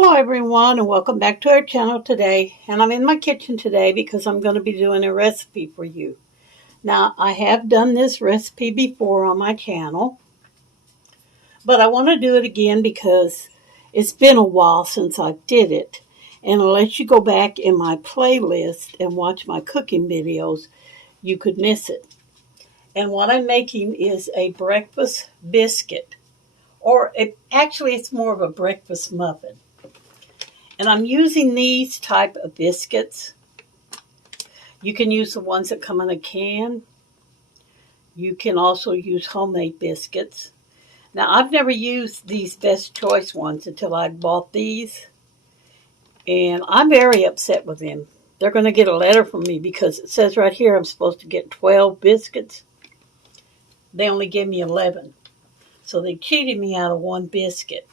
Hello everyone and welcome back to our channel today. And I'm in my kitchen today because I'm going to be doing a recipe for you. Now I have done this recipe before on my channel, but I want to do it again because it's been a while since I did it. And unless you go back in my playlist and watch my cooking videos, you could miss it. And what I'm making is a breakfast biscuit, or actually it's more of a breakfast muffin. And I'm using these type of biscuits. You can use the ones that come in a can. You can also use homemade biscuits. Now, I've never used these Best Choice ones until I bought these. And I'm very upset with them. They're going to get a letter from me because it says right here I'm supposed to get 12 biscuits. They only gave me 11. So they cheated me out of one biscuit.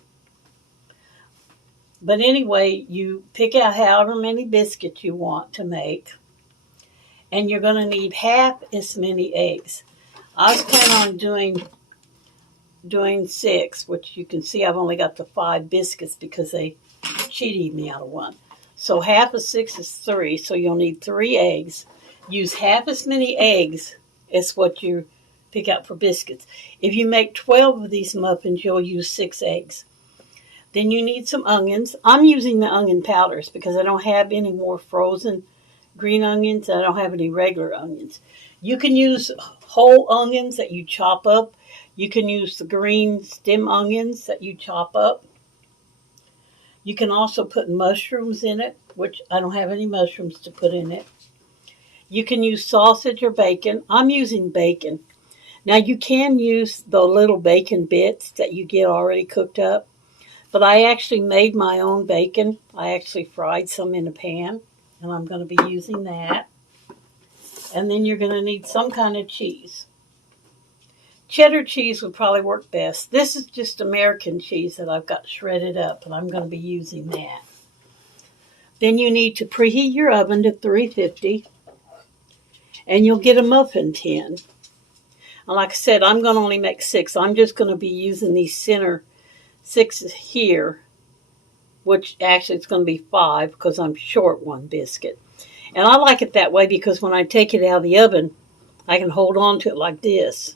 But anyway, you pick out however many biscuits you want to make. And you're going to need half as many eggs. I was planning on doing 6, which you can see I've only got the 5 biscuits because they cheated me out of one. So half of 6 is 3, so you'll need 3 eggs. Use half as many eggs as what you pick out for biscuits. If you make 12 of these muffins, you'll use 6 eggs. Then you need some onions. I'm using the onion powders because I don't have any more frozen green onions. I don't have any regular onions. You can use whole onions that you chop up. You can use the green stem onions that you chop up. You can also put mushrooms in it, which I don't have any mushrooms to put in it. You can use sausage or bacon. I'm using bacon. Now you can use the little bacon bits that you get already cooked up, but I actually made my own bacon. I actually fried some in a pan, and I'm going to be using that. And then you're going to need some kind of cheese. Cheddar cheese would probably work best. This is just American cheese that I've got shredded up, and I'm going to be using that. Then you need to preheat your oven to 350, and you'll get a muffin tin. And like I said, I'm going to only make 6. I'm just going to be using these center 6 here, which actually it's going to be 5 because I'm short one biscuit. And I like it that way because when I take it out of the oven, I can hold on to it like this.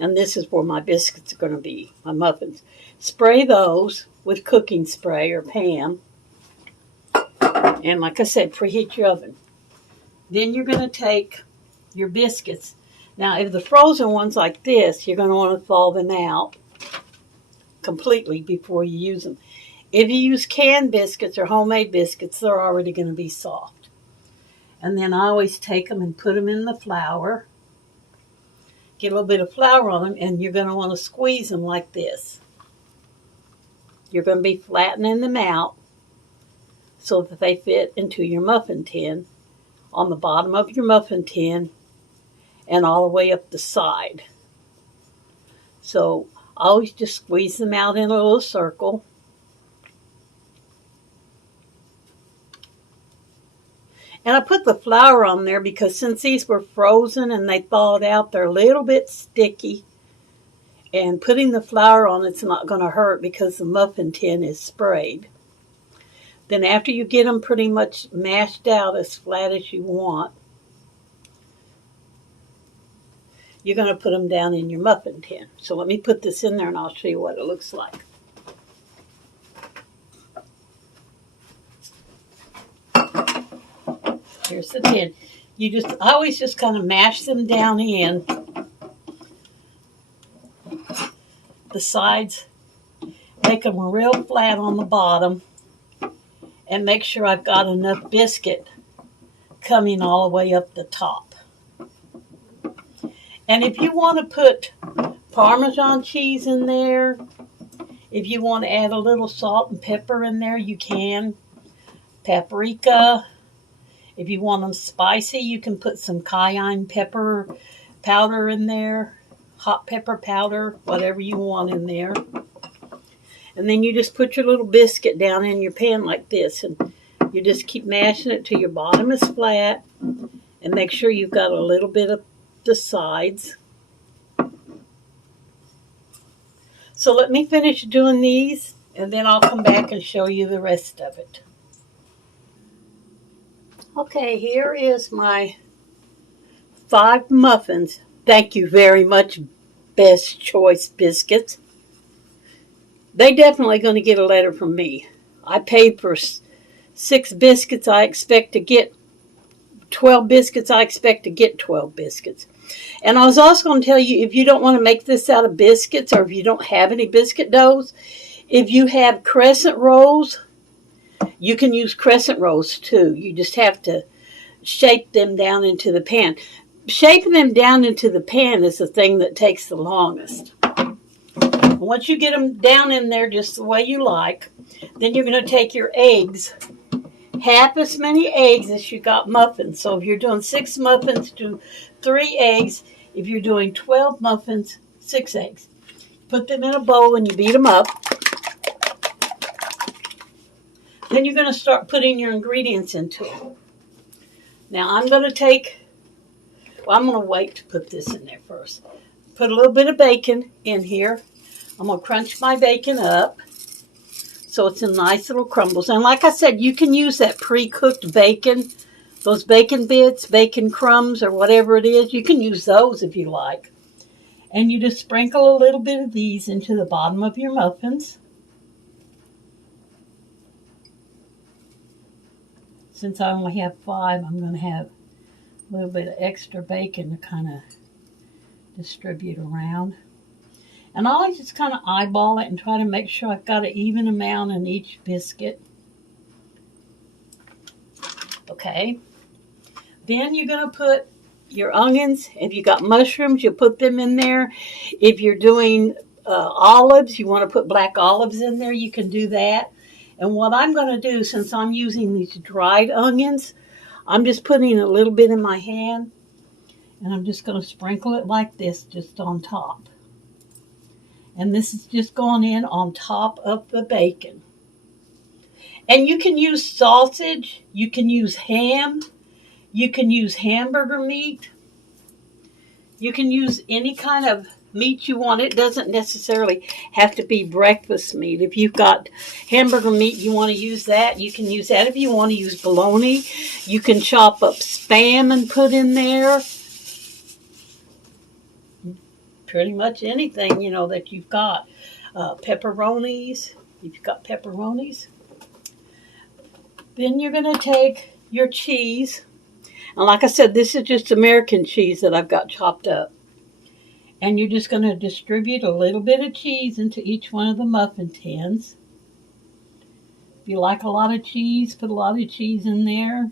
And this is where my biscuits are going to be, my muffins. Spray those with cooking spray or Pam. And like I said, preheat your oven. Then you're going to take your biscuits. Now, if the frozen ones like this, you're going to want to thaw them out completely before you use them. If you use canned biscuits or homemade biscuits, they're already going to be soft. And then I always take them and put them in the flour. Get a little bit of flour on them, and you're going to want to squeeze them like this. You're going to be flattening them out so that they fit into your muffin tin on the bottom of your muffin tin and all the way up the side. So I always just squeeze them out in a little circle. And I put the flour on there because since these were frozen and they thawed out, they're a little bit sticky. And putting the flour on it's not going to hurt because the muffin tin is sprayed. Then after you get them pretty much mashed out as flat as you want, you're going to put them down in your muffin tin. So let me put this in there and I'll show you what it looks like. Here's the tin. I always just kind of mash them down in the sides, make them real flat on the bottom, and make sure I've got enough biscuit coming all the way up the top. And if you want to put Parmesan cheese in there, if you want to add a little salt and pepper in there, you can. Paprika. If you want them spicy, you can put some cayenne pepper powder in there, hot pepper powder, whatever you want in there. And then you just put your little biscuit down in your pan like this, and you just keep mashing it till your bottom is flat, and make sure you've got a little bit of the sides. So let me finish doing these, and then I'll come back and show you the rest of it. Okay, here is my 5 muffins. Thank you very much, Best Choice Biscuits. They definitely going to get a letter from me. I paid for 6 biscuits. I expect to get 12 biscuits. I expect to get 12 biscuits. And I was also going to tell you, if you don't want to make this out of biscuits, or if you don't have any biscuit doughs, if you have crescent rolls, you can use crescent rolls too. You just have to shape them down into the pan. Shaping them down into the pan is the thing that takes the longest. Once you get them down in there just the way you like, then you're going to take your eggs, half as many eggs as you got muffins. So if you're doing 6 muffins, do 3 eggs. If you're doing 12 muffins, 6 eggs. Put them in a bowl and you beat them up. Then you're going to start putting your ingredients into it. Now I'm going to wait to put this in there first. Put a little bit of bacon in here. I'm going to crunch my bacon up so it's in nice little crumbles. And like I said, you can use that pre-cooked bacon, those bacon bits, bacon crumbs, or whatever it is. You can use those if you like. And you just sprinkle a little bit of these into the bottom of your muffins. Since I only have 5, I'm going to have a little bit of extra bacon to kind of distribute around. And I just kind of eyeball it and try to make sure I've got an even amount in each biscuit. Okay. Then you're going to put your onions. If you got mushrooms, you put them in there. If you're doing olives, you want to put black olives in there, you can do that. And what I'm going to do, since I'm using these dried onions, I'm just putting a little bit in my hand. And I'm just going to sprinkle it like this, just on top. And this is just going in on top of the bacon. And you can use sausage, you can use ham, you can use hamburger meat, you can use any kind of meat you want. It doesn't necessarily have to be breakfast meat. If you've got hamburger meat, you want to use that, you can use that. If you want to use bologna, you can chop up Spam and put in there. Pretty much anything, that you've got. Pepperonis, if you've got pepperonis. Then you're going to take your cheese. And like I said, this is just American cheese that I've got chopped up. And you're just going to distribute a little bit of cheese into each one of the muffin tins. If you like a lot of cheese, put a lot of cheese in there.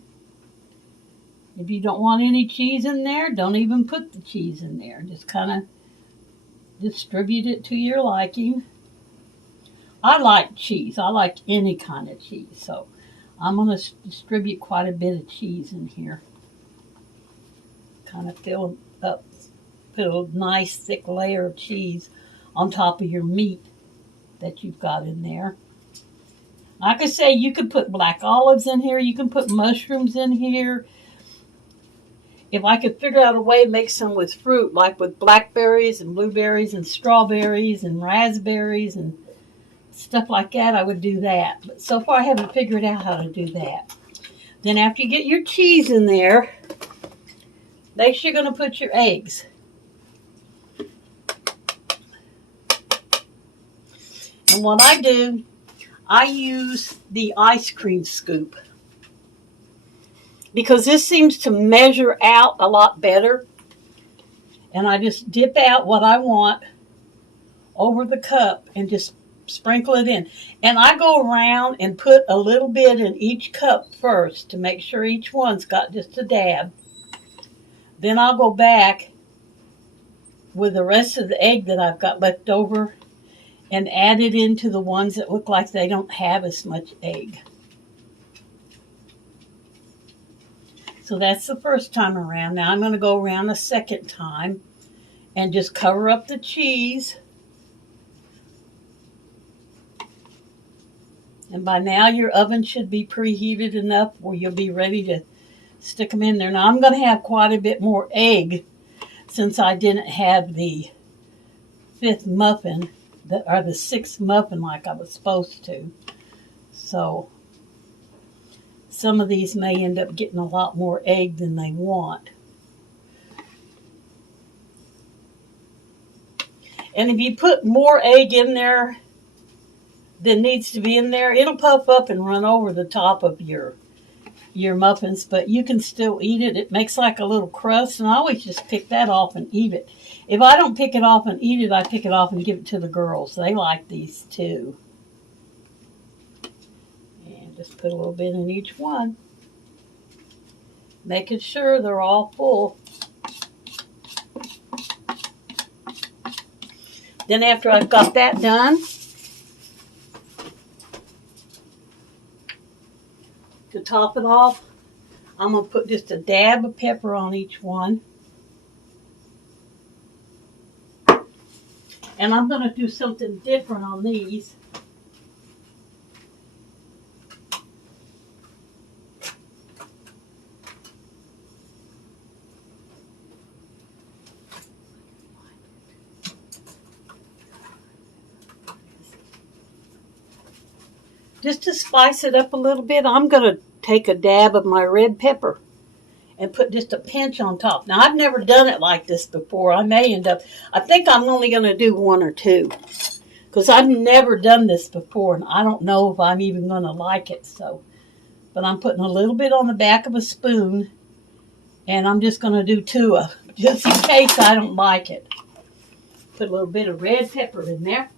If you don't want any cheese in there, don't even put the cheese in there. Just kind of distribute it to your liking. I like cheese. I like any kind of cheese. So I'm going to distribute quite a bit of cheese in here. Kind of fill up, put a nice thick layer of cheese on top of your meat that you've got in there. Like I say, you could put black olives in here. You can put mushrooms in here. If I could figure out a way to make some with fruit, like with blackberries and blueberries and strawberries and raspberries and stuff like that, I would do that. But so far I haven't figured out how to do that. Then after you get your cheese in there, next you're going to put your eggs. And what I do, I use the ice cream scoop. Because this seems to measure out a lot better. And I just dip out what I want over the cup and just sprinkle it in. And I go around and put a little bit in each cup first to make sure each one's got just a dab. Then I'll go back with the rest of the egg that I've got left over and add it into the ones that look like they don't have as much egg. So that's the first time around. Now I'm going to go around a second time and just cover up the cheese. And by now your oven should be preheated enough where you'll be ready to stick them in there. Now I'm going to have quite a bit more egg since I didn't have the 5th muffin the sixth muffin like I was supposed to. So some of these may end up getting a lot more egg than they want. And if you put more egg in there than needs to be in there, it'll puff up and run over the top of your muffins, but you can still eat it. It makes like a little crust, and I always just pick that off and eat it. If I don't pick it off and eat it, I pick it off and give it to the girls. They like these too. And just put a little bit in each one, making sure they're all full. Then after I've got that done, to top it off, I'm going to put just a dab of pepper on each one. And I'm going to do something different on these. Just to spice it up a little bit, I'm going to take a dab of my red pepper and put just a pinch on top. Now, I've never done it like this before. I think I'm only going to do one or two, because I've never done this before, and I don't know if I'm even going to like it. But I'm putting a little bit on the back of a spoon, and I'm just going to do two of them, just in case I don't like it. Put a little bit of red pepper in there.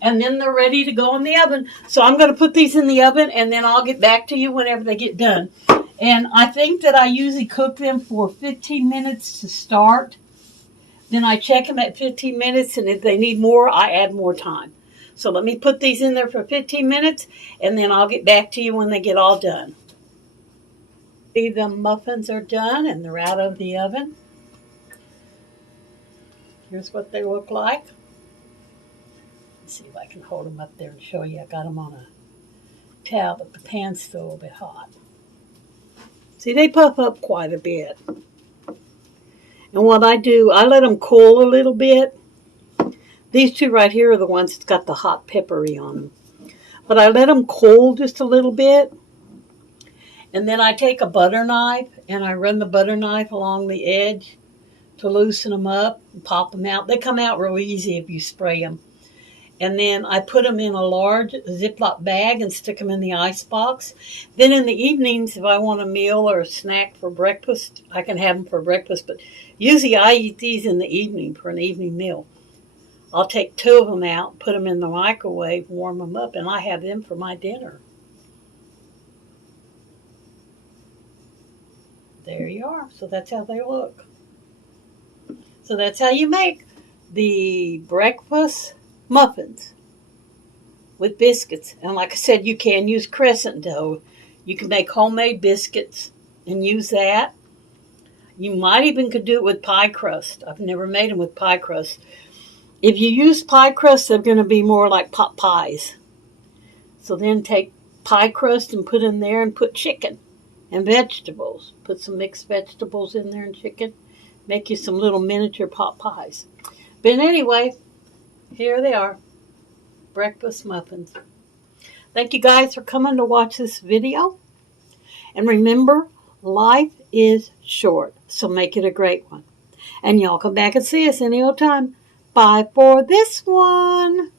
And then they're ready to go in the oven. So I'm going to put these in the oven, and then I'll get back to you whenever they get done. And I think that I usually cook them for 15 minutes to start. Then I check them at 15 minutes, and if they need more, I add more time. So let me put these in there for 15 minutes, and then I'll get back to you when they get all done. See, the muffins are done, and they're out of the oven. Here's what they look like. See if I can hold them up there and show you. I got them on a towel, but the pan's still a little bit hot. See, they puff up quite a bit. And what I do, I let them cool a little bit. These two right here are the ones that's got the hot peppery on them. But I let them cool just a little bit. And then I take a butter knife and I run the butter knife along the edge to loosen them up and pop them out. They come out real easy if you spray them. And then I put them in a large Ziploc bag and stick them in the ice box. Then in the evenings, if I want a meal or a snack for breakfast, I can have them for breakfast. But usually I eat these in the evening for an evening meal. I'll take two of them out, put them in the microwave, warm them up, and I have them for my dinner. There you are. So that's how they look. So that's how you make the breakfast muffins with biscuits. And like I said, you can use crescent dough. You can make homemade biscuits and use that. You might even could do it with pie crust. I've never made them with pie crust. If you use pie crust, they're going to be more like pot pies. So then take pie crust and put in there and put chicken and vegetables. Put some mixed vegetables in there and chicken. Make you some little miniature pot pies. But anyway, here they are, breakfast muffins. Thank you guys for coming to watch this video. And remember, life is short, so make it a great one. And y'all come back and see us any old time. Bye for this one.